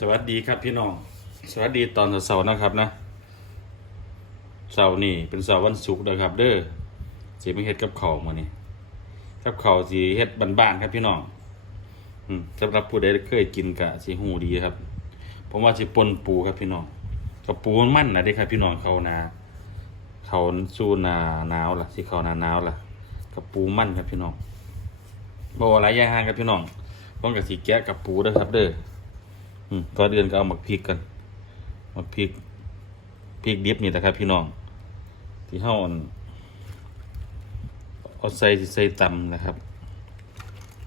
สวัสดีครับพี่น้อง สวัสดีตอนเสาร์นะครับนะเสาร์นี่เป็นเสาร์วันศุกร์นะครับ เด้อสีไม่เฮ็ดกับเขามานี่กับเขาสีเฮ็ดบ้านๆครับพี่น้องอืมสำหรับผู้ใดเคยกินกะสีหูดีครับผมว่าสิปนปูครับพี่น้องกับปูมันมันนะเด้ครับพี่น้องเขานาเขาสู้นาหนาวล่ะสิเขานาหนาวล่ะกับปูมันครับพี่น้องบ่ว่าหลายอย่างครับพี่น้องต้องกับสีแกะกับปูเด้อครับ เด้อ ก่อนเดือนก็เอาหมักพริกกันหมักพริกพริกดิบนี่นะครับ พี่น้อง ที่ห้าอ่อนเอาใส่ใส่ตำนะครับ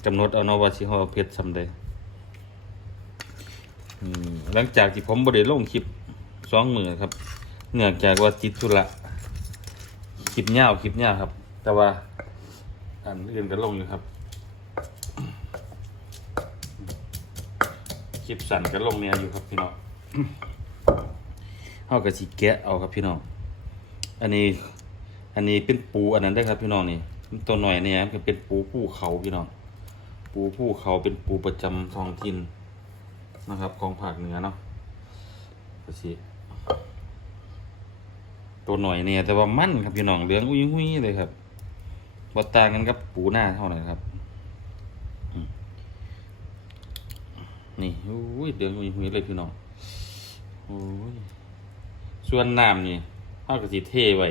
กำหนดเอาเนาะว่าสิห้าเอาเผ็ดซำใดอืมหลังจากที่ผมบ่ได้ลงคลิปสองมือครับ เนื่องจากว่าติดธุระคลิปยาวคลิปยาวครับ แต่ว่าอันอื่นก็ลงอยู่ครับ ลิปสั่นก็ลงเนี่ยอยู่ครับพี่น้องเฮาก็สิแกะเอาครับพี่น้อง อันนี้ อันนี้เป็นปูอันนั้นได้ครับพี่น้องนี่ตัวหน่อยเนี่ยก็เป็นปูผู้เขาพี่น้อง ปูผู้เขาเป็นปูประจำท้องถิ่นนะครับของภาคเหนือเนาะก็สิตัวหน่อยเนี่ยแต่ว่ามั่นครับพี่น้องเหลืองอุ้ยหุ้ยเลยครับบ่ต่างกันกับปูหน้าเท่าไหร่ครับ นี่โอ้ยเดืองหุยหุยเลยพี่น้องโอ้ยส่วนน้ำนี่เท่ากับสีเทไว้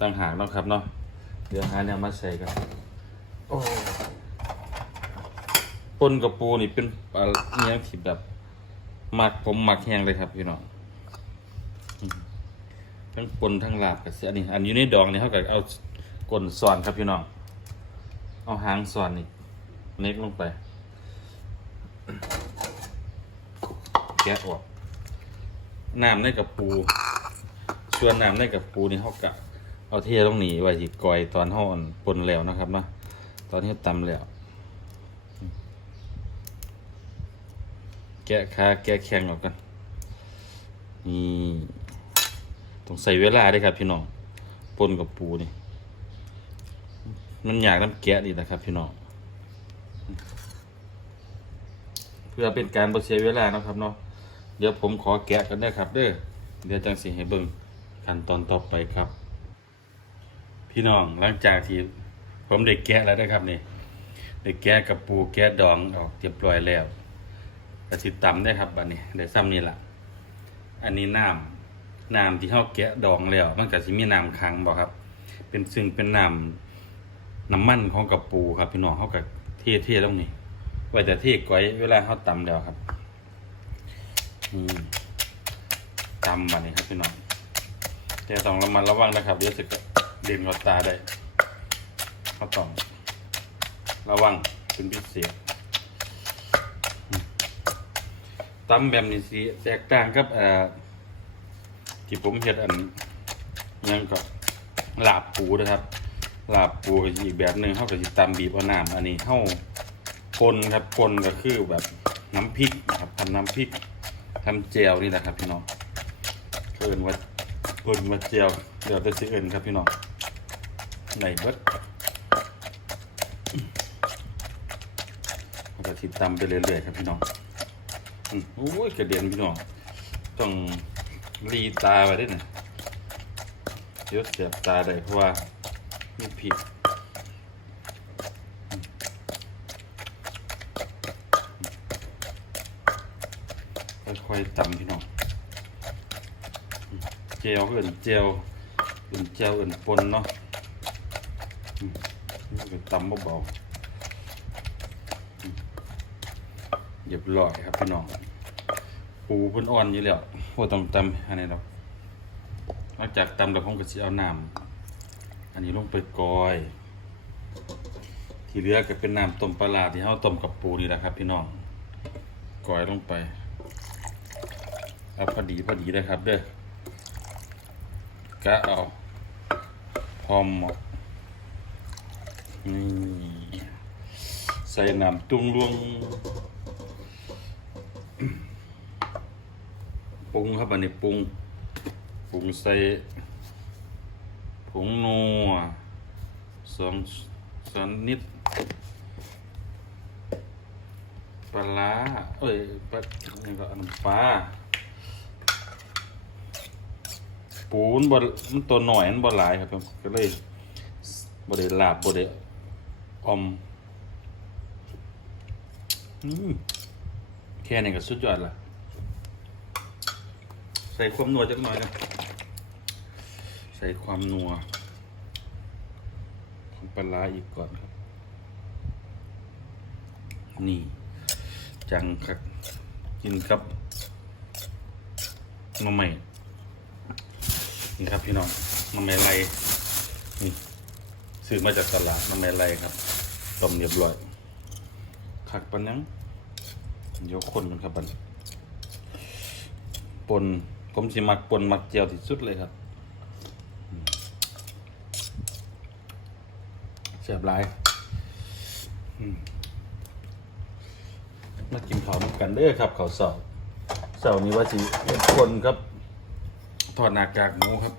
ต่างหากเนาะครับเนาะเดี๋ยวหาแนวมาใส่กันโอ้ปนกับปูนี่เป็นปลาเนี้ยงที่แบบหมักผมหมักแห้งเลยครับพี่น้องทั้งปนทั้งลาบกับเสียนี่อันอยู่ในดองนี่เท่ากับเอากลนสอนครับพี่น้อง เอาหางสอนนี่เน็กลงไป กะออกน้ำในกับปู ส่วนน้ำในกับปูนี่เขากะ เอาเทต้องหนีไว้ที่กอยตอนห่อนปนแล้วนะครับเนาะตอนที่ตำแล้ว แกะขาแกะแข้งออกกันนี่ต้องใส่เวลาด้วยครับพี่น้องปนกับปูนี่มันอยากน้ำแกะดีนะครับพี่น้องเพื่อเป็นการบ่เสียเวลานะครับเนาะ เดี๋ยวผมขอแกะกันได้ครับเด้อเดี๋ยวจังสิให้เบิ่งขั้นตอนต่อไปครับ พี่น้องหลังจากที่ผมได้แกะแล้วนะครับนี่ได้แกะกับปูแกะดองออกเรียบร้อยแล้วกระสิตำได้ครับบัดนี้ได้ซ้ำนี่ละอันนี้น้ำน้ำที่เฮาแกะดองแล้ว มันก็สิมีน้ำค้างบ่ครับ เป็นซึ่งเป็นน้ำน้ำมันของกับปูครับ พี่น้องเฮาก็เทๆลงนี่ไว้แต่เทก้อยเวลาเขาตำแล้วครับ อืมตำมานี่ครับพี่น้องแต่ต้องระมัดระวังนะครับเดี๋ยวจะเด่นกับตาได้เขาต้องระวังเป็นพิเศษตำแบบนี้สิแตกต่างกับเอ่อที่ผมเฮ็ดอันยังก็ลาบปูนะครับลาบปูอีกแบบหนึ่งเขาก็สิตำบีบเอาน้ำอันนี้เข้าปนครับปนก็คือแบบน้ำพริกนะครับทำน้ำพริก ทำเจลนี่แหละครับพี่น้องเอินว่าปนมาเจลเดี๋ยวจะซื้อเอินครับพี่น้องในเบิดเราก็ทิดตำไปเรื่อยๆครับพี่น้องอืมโอ้ยกระเด็นพี่น้องต้องรีตาไปด้วยนะเดี๋ยวเสียบตาได้เพราะว่ามีพริ ค่อยๆตำพี่น้องเจลเอื่นเจลเอื่นเจลเอื่นปนเนาะนี่ก็ตำเบาๆอืมเรียบร้อยครับพี่น้องปูเพิ่นอ่อนอยู่แล้วพวต้องตำอันนี้ดอกนอกจากตำแล้วผมก็สิเอาน้ำอันนี้ลงไปกอย ที่เหลือก็เป็นน้ำต้มปลาร้าที่เฮาต้มกับปูนี่แหละครับ พี่น้องกอยลงไป เอาพอดีพอดีเลยครับเด้อกะเอาพร้อมหมดนี่ใส่น้ำตุ้งลวงปรุงครับอันนี้ปรุงปรุงใส่ผงนัวสองสองนิดปลาร้าเอ้ยปลานี่ก็น้ำปลา ปูนบ่มันตัวหน่อยมันบ่หลายครับผมก็เลยบ่ได้ลาบบ่ได้ออมอืมแค่นี้ก็สุดยอดละใส่ความนัวจักหน่อยนะใส่ความนัวของปลาร้าอีกก่อนครับ นี่ จังครับกินครับมาใหม่ นี่ครับพี่น้องมาใหม่ไรนี่ซื้อมาจากตลาดมาใหม่ไรครับต้มเรียบร้อยผักปันยังเดี๋ยวคนมันครับปันปนผมสิมักปนมักเจียวที่สุดเลยครับอืมแซ่บลายมากินข้าวน้ำกันเด้อครับข้าวเสาเสาร์นี้ว่าสิเป็นคนครับ ทอดหน้ากากหมูครับ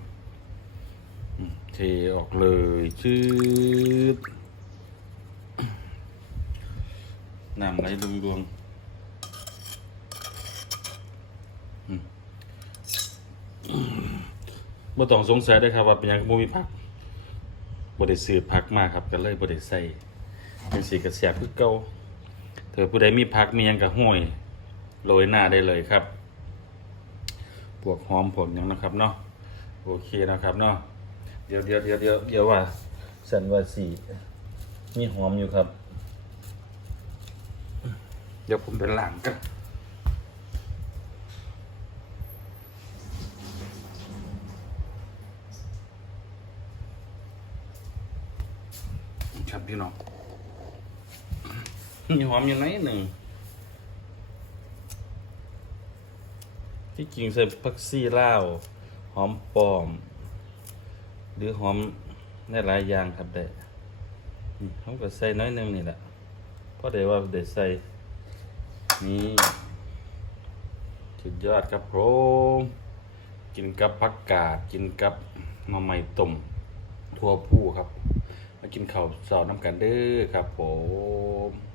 เทออกเลยชืดน้ำไหลดวงดวงๆอืมบ่ต้องสงสัยเด้ครับว่าเป็นยังบ่มีผักบ่ได้ซื้อผักมาครับก็เลยบ่ได้ใส่เป็นสีกระเสียบคือเก่าเธอผู้ใดมีพักมียังกับห้วยโรยหน้าได้เลยครับ พวกหอมผลยังนะครับเนาะโอเคนะครับเนาะเดี๋ยวเดี๋ยวเดี๋ยวเดี๋ยวเดี๋ยวว่าสันว่าสีมีหอมอยู่ครับ เดี๋ยวผมไปล้างกันครับพี่น้องมีหอมอยู่ไหนหนึ่ง ที่จริงใส่ผักซี่ลาวหอมปลอม หรือหอมในหลายอย่างครับได้นี่เขาก็ใส่น้อยนึงนี่แหละเพราะเดี๋ยวว่าเดี๋ยวใส่นี่สุดยอดครับผมกินกับผักกาดกินกับหน่อไม้ต้มทั่วผู้ครับ มากินข้าวเสาน้ำกันเด้อครับผม